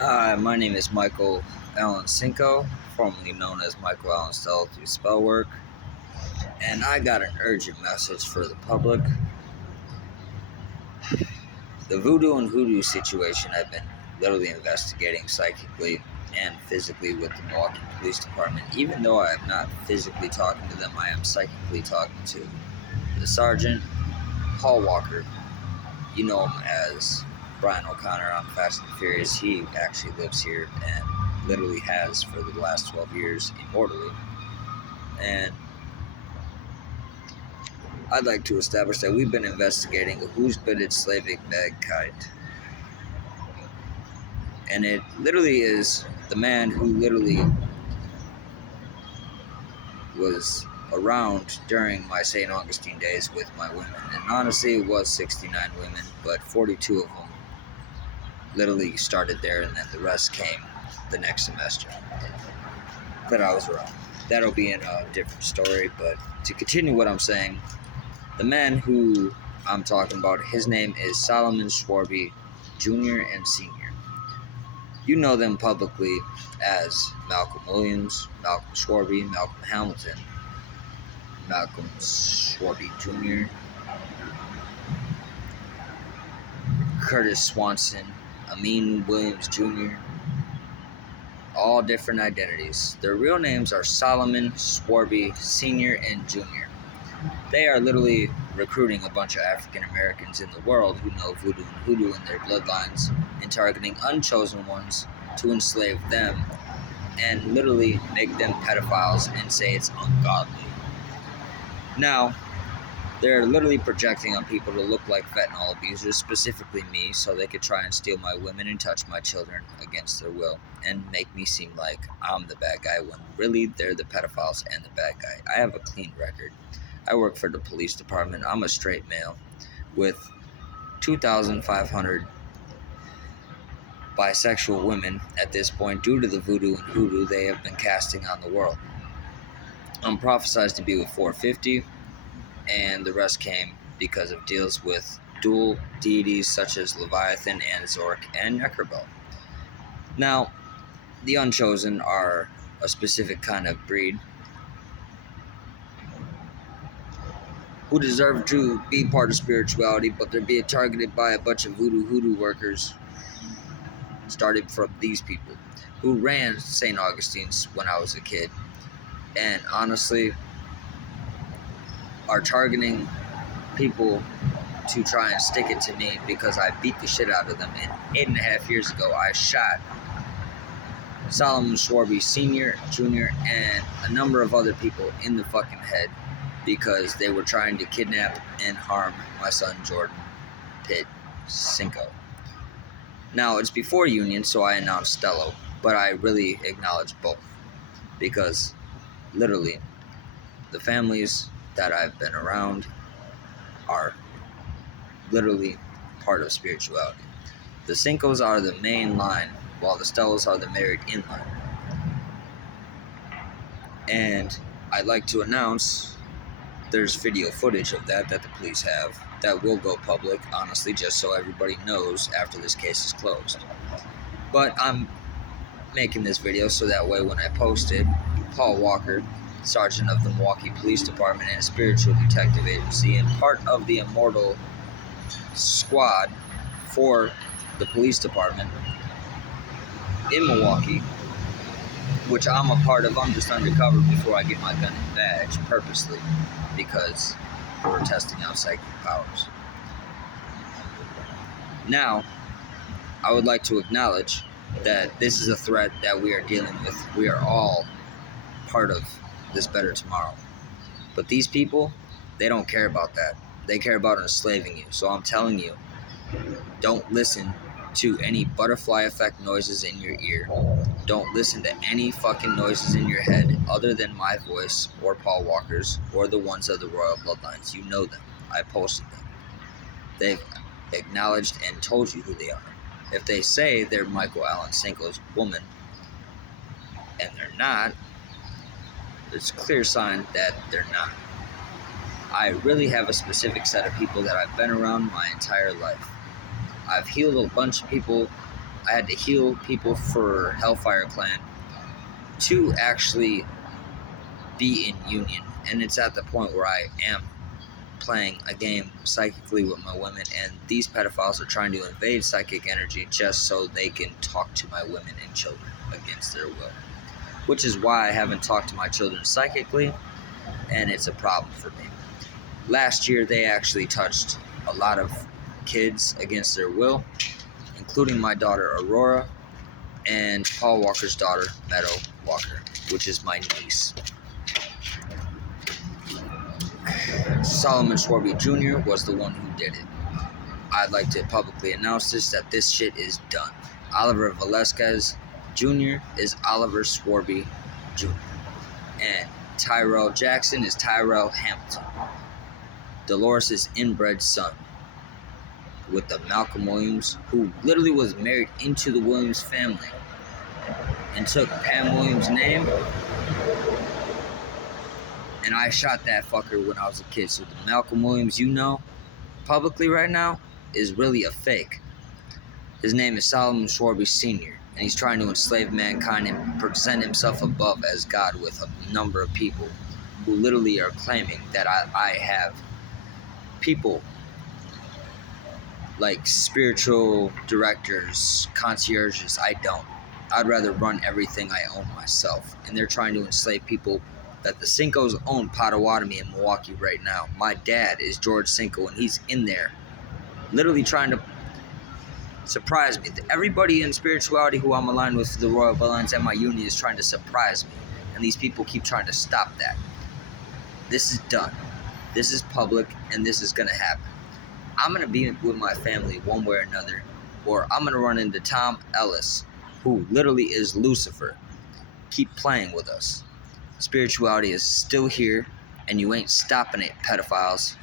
Hi, my name is Michael Allen Cinco, formerly known as Michael Allen Stella through spellwork, and I got an urgent message for the public. The voodoo and hoodoo situation I've been literally investigating psychically and physically with the Milwaukee Police Department. Even though I am not physically talking to them, I am psychically talking to the Sergeant, Paul Walker. You know him as Brian O'Connor on Fast and Furious. He actually lives here and literally has for the last 12 years immortally. And I'd like to establish that we've been investigating a who's-bitted slaving bagkite. And it literally is the man who literally was around during my St. Augustine days with my women. And honestly, it was 69 women, but 42 of them literally started there, and then the rest came the next semester that I was around. That'll be in a different story, but to continue what I'm saying, the man who I'm talking about, his name is Solomon Schwarby Jr. and Sr. You know them publicly as Malcolm Williams, Malcolm Schwarby, Malcolm Hamilton, Malcolm Schwarby Jr., Curtis Swanson, Amin Williams Jr., all different identities. Their real names are Solomon Schwarby Sr. and Jr. They are literally recruiting a bunch of African Americans in the world who know voodoo and hoodoo in their bloodlines and targeting unchosen ones to enslave them and literally make them pedophiles and say it's ungodly. Now, they're literally projecting on people to look like fentanyl abusers, specifically me, so they could try and steal my women and touch my children against their will and make me seem like I'm the bad guy when really they're the pedophiles and the bad guy. I have a clean record. I work for the police department. I'm a straight male with 2,500 bisexual women at this point due to the voodoo and hoodoo they have been casting on the world. I'm prophesized to be with 450, and the rest came because of deals with dual deities such as Leviathan and Zork and Neckerbell. Now, the Unchosen are a specific kind of breed who deserve to be part of spirituality, but they're being targeted by a bunch of voodoo hoodoo workers started from these people who ran St. Augustine's when I was a kid, and honestly are targeting people to try and stick it to me because I beat the shit out of them. And 8.5 years ago, I shot Solomon Schwarby Sr., Jr., and a number of other people in the fucking head because they were trying to kidnap and harm my son Jordan Pitt Cinco. Now, it's before Union, so I announced Stello, but I really acknowledge both because literally the families that I've been around are literally part of spirituality. The Cincos are the main line, while the Stellos are the married in line. And I'd like to announce there's video footage of that the police have that will go public, honestly, just so everybody knows after this case is closed. But I'm making this video so that way when I post it, Paul Walker, Sergeant of the Milwaukee Police Department and a spiritual detective agency and part of the immortal squad for the police department in Milwaukee, which I'm a part of. I'm just undercover before I get my gun and badge purposely because we're testing out psychic powers. Now, I would like to acknowledge that this is a threat that we are dealing with. We are all part of this better tomorrow. But these people, they don't care about that. They care about enslaving you. So I'm telling you, don't listen to any butterfly effect noises in your ear. Don't listen to any fucking noises in your head other than my voice or Paul Walker's or the ones of the royal bloodlines. You know them. I posted them. They've acknowledged and told you who they are. If they say they're Michael Allen Cinco's woman and they're not, it's a clear sign that they're not. I really have a specific set of people that I've been around my entire life. I've healed a bunch of people I had to heal people for Hellfire Clan to actually be in union. And it's at the point where I am playing a game psychically with my women, and these pedophiles are trying to invade psychic energy just so they can talk to my women and children against their will. Which is why I haven't talked to my children psychically, and it's a problem for me. Last year, they actually touched a lot of kids against their will, including my daughter Aurora and Paul Walker's daughter Meadow Walker, which is my niece. Solomon Swarby Jr. was the one who did it. I'd like to publicly announce that this shit is done. Oliver Velasquez Jr. is Oliver Swarby Jr. And Tyrell Jackson is Tyrell Hamilton, Dolores' inbred son, with the Malcolm Williams, who literally was married into the Williams family and took Pam Williams' name. And I shot that fucker when I was a kid. So the Malcolm Williams you know publicly right now is really a fake. His name is Solomon Swarby Sr., and he's trying to enslave mankind and present himself above as God with a number of people who literally are claiming that I have people like spiritual directors, concierges. I don't. I'd rather run everything I own myself. And they're trying to enslave people that the Cinco's own Potawatomi in Milwaukee right now. My dad is George Cinco, and he's in there literally trying to surprise me. Everybody in spirituality who I'm aligned with, the Royal Bloodlines and my union, is trying to surprise me. And these people keep trying to stop that. This is done. This is public, and this is going to happen. I'm going to be with my family one way or another, or I'm going to run into Tom Ellis, who literally is Lucifer. Keep playing with us. Spirituality is still here, and you ain't stopping it, pedophiles.